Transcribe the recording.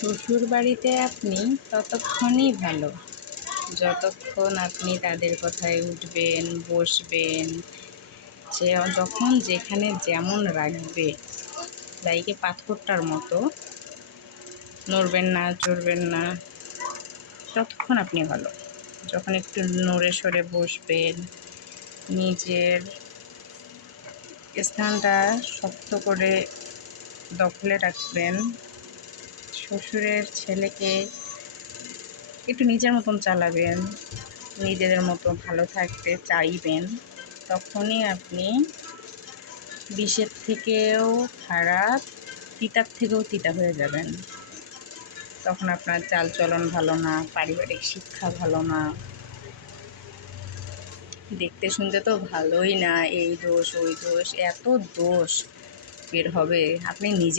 শ্বশুর বাড়িতে আপনি ততক্ষণই ভালো যতক্ষণ আপনি তাদের কথায় উঠবেন, বসবেন, যে যখন যেখানে যেমন রাখবে লাইকে পাথরটার মতো নড়বেন না, চড়বেন না, ততক্ষণ আপনি ভালো। যখন একটু নড়ে সরে বসবেন, নিজের স্থানটা শক্ত করে দখলে রাখবেন, শ্বশুরের ছেলেকে একটু নিজের মতন চালাবেন, নিজেদের মতো ভালো থাকতে চাইবেন, তখনই আপনি বিষের থেকেও খারাপ, তিতার থেকেও তিতা হয়ে যাবেন। তখন আপনার চালচলন ভালো না, পারিবারিক শিক্ষা ভালো না, দেখতে শুনতে তো ভালোই না, এই দোষ ওই দোষ, এত দোষ বের হবে আপনি নিজে